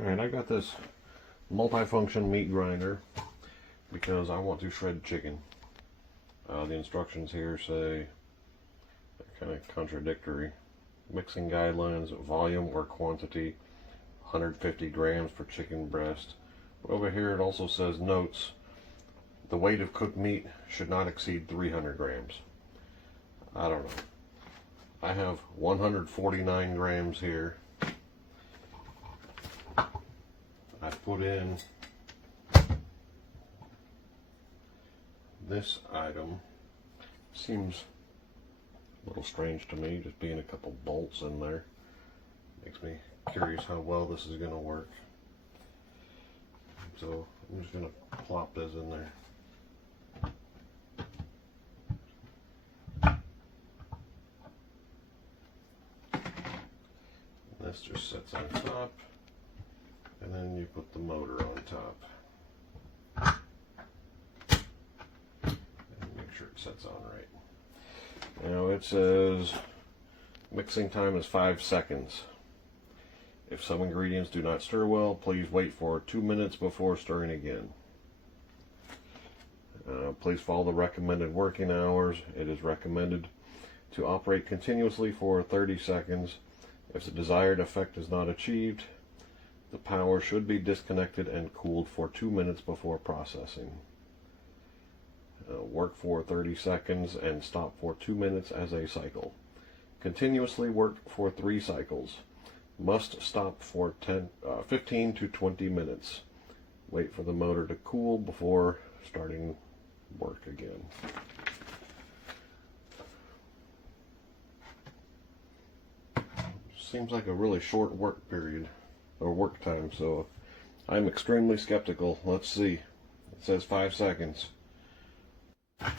Alright, I got this multifunction meat grinder because I want to shred chicken. The instructions here say, they're kind of contradictory. Mixing guidelines, volume or quantity, 150 grams for chicken breast. But over here it also says notes, the weight of cooked meat should not exceed 300 grams. I don't know. I have 149 grams here. I put in this item. Seems a little strange to me, just being a couple bolts in there. Makes me curious how well this is going to work. So I'm just going to plop this in there. This just sits on top, and then you put the motor on top. And make sure it sets on right. Now it says mixing time is 5 seconds. If some ingredients do not stir well, please wait for 2 minutes before stirring again. Please follow the recommended working hours. It is recommended to operate continuously for 30 seconds. If the desired effect is not achieved, the power should be disconnected and cooled for 2 minutes before processing. Work for 30 seconds and stop for 2 minutes as a cycle. Continuously work for 3 cycles. Must stop for 15 to 20 minutes. Wait for the motor to cool before starting work again. Seems like a really short work period, or work time, so I'm extremely skeptical. Let's see. It says 5 seconds. Let's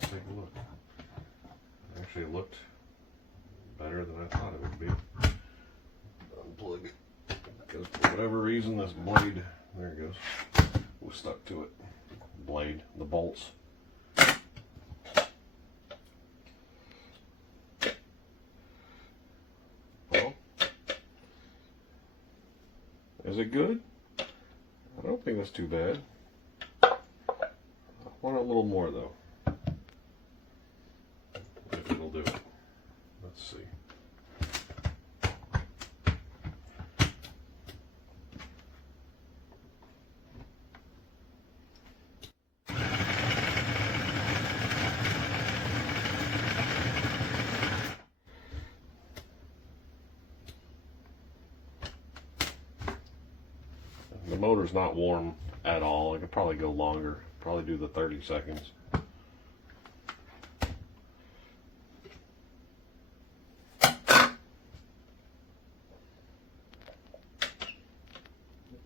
take a look. It actually looked better than I thought it would be. Unplug it, because for whatever reason this blade, there it goes, was stuck to it. Blade, the bolts. Well, is it good? I don't think that's too bad. I want a little more though. If it'll do it. Let's see. The motor's not warm at all. I could probably go longer. Probably do the 30 seconds.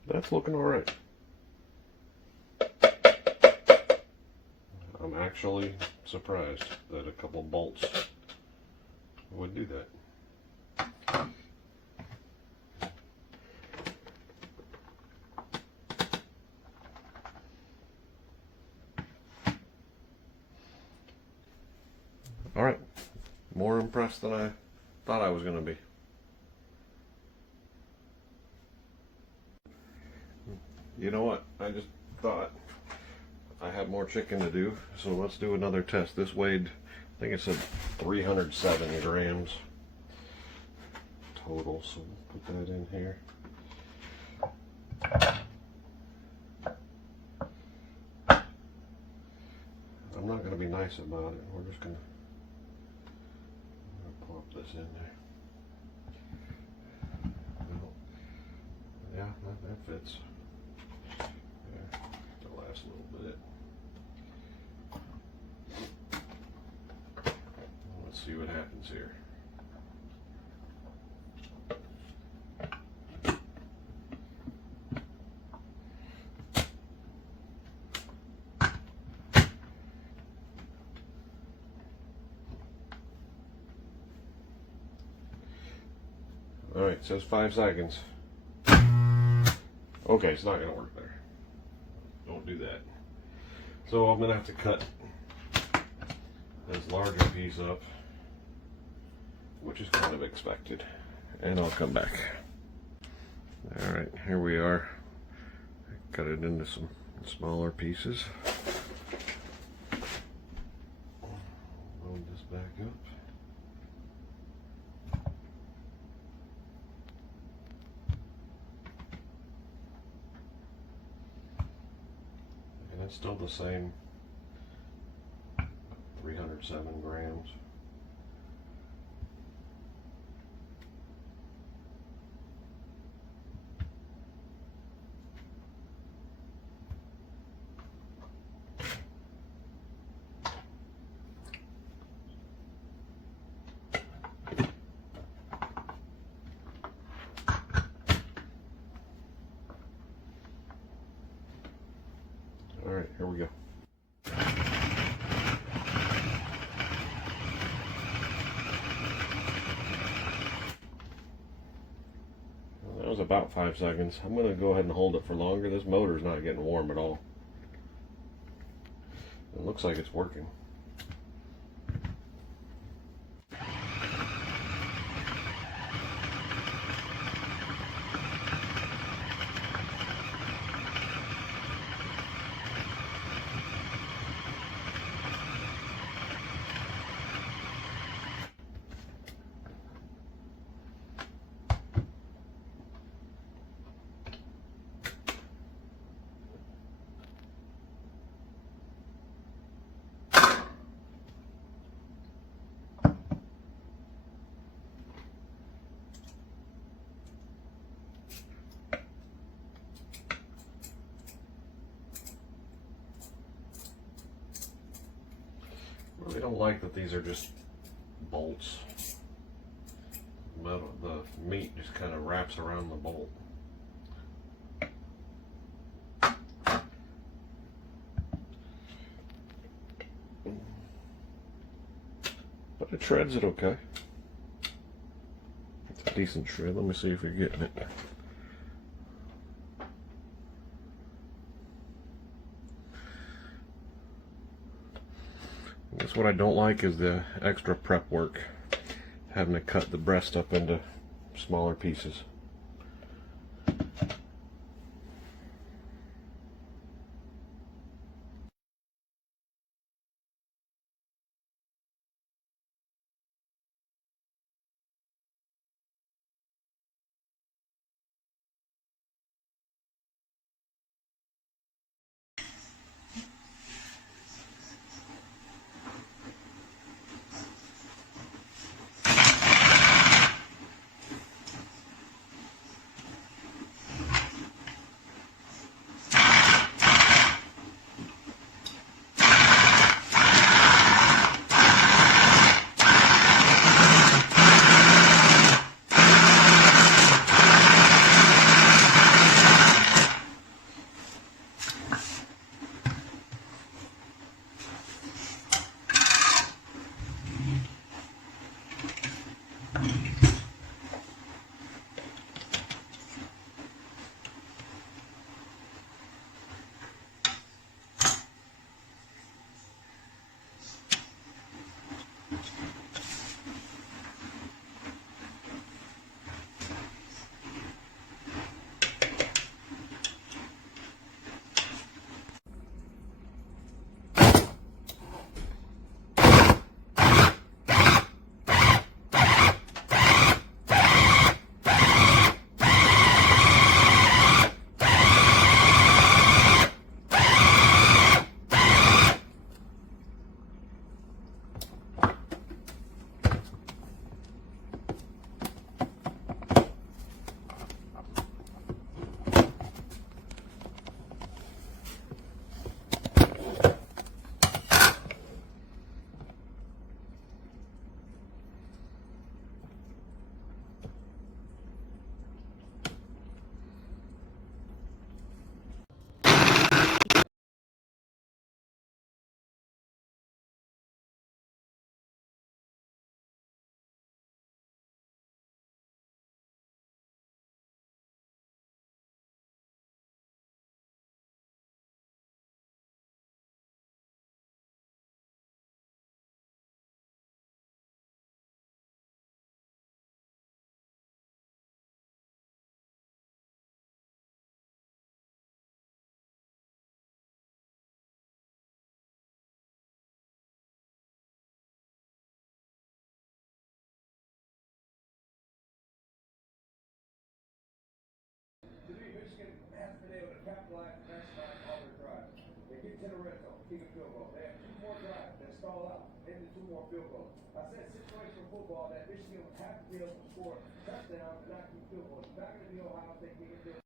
That's looking alright. I'm actually surprised that a couple bolts would do that. Alright, more impressed than I thought I was going to be. You know what, I just thought I had more chicken to do, so let's do another test. This weighed, I think it said 307 grams total, so we'll put that in here. I'm not going to be nice about it, we're just going to plop this in there. Well, yeah, that fits. Yeah, the last little bit. Let's see what happens here. Alright, it says 5 seconds. Okay, it's not going to work there. Don't do that. So I'm going to have to cut this this larger piece up, which is kind of expected, and I'll come back. All right, here we are. I cut it into some smaller pieces. Load this back up. And it's still the same 307 grams. All right, here we go. Well, that was about 5 seconds. I'm going to go ahead and hold it for longer. This motor's not getting warm at all. It looks like it's working. Really don't like that these are just bolts. The meat just kind of wraps around the bolt. But it shreds it okay. It's a decent shred. Let me see if you're getting it. That's what I don't like, is the extra prep work, having to cut the breast up into smaller pieces. 2 more field goals. I said situational football that Michigan would have to be able to score touchdowns and not keep field goals. You're not going to be Ohio State kicking field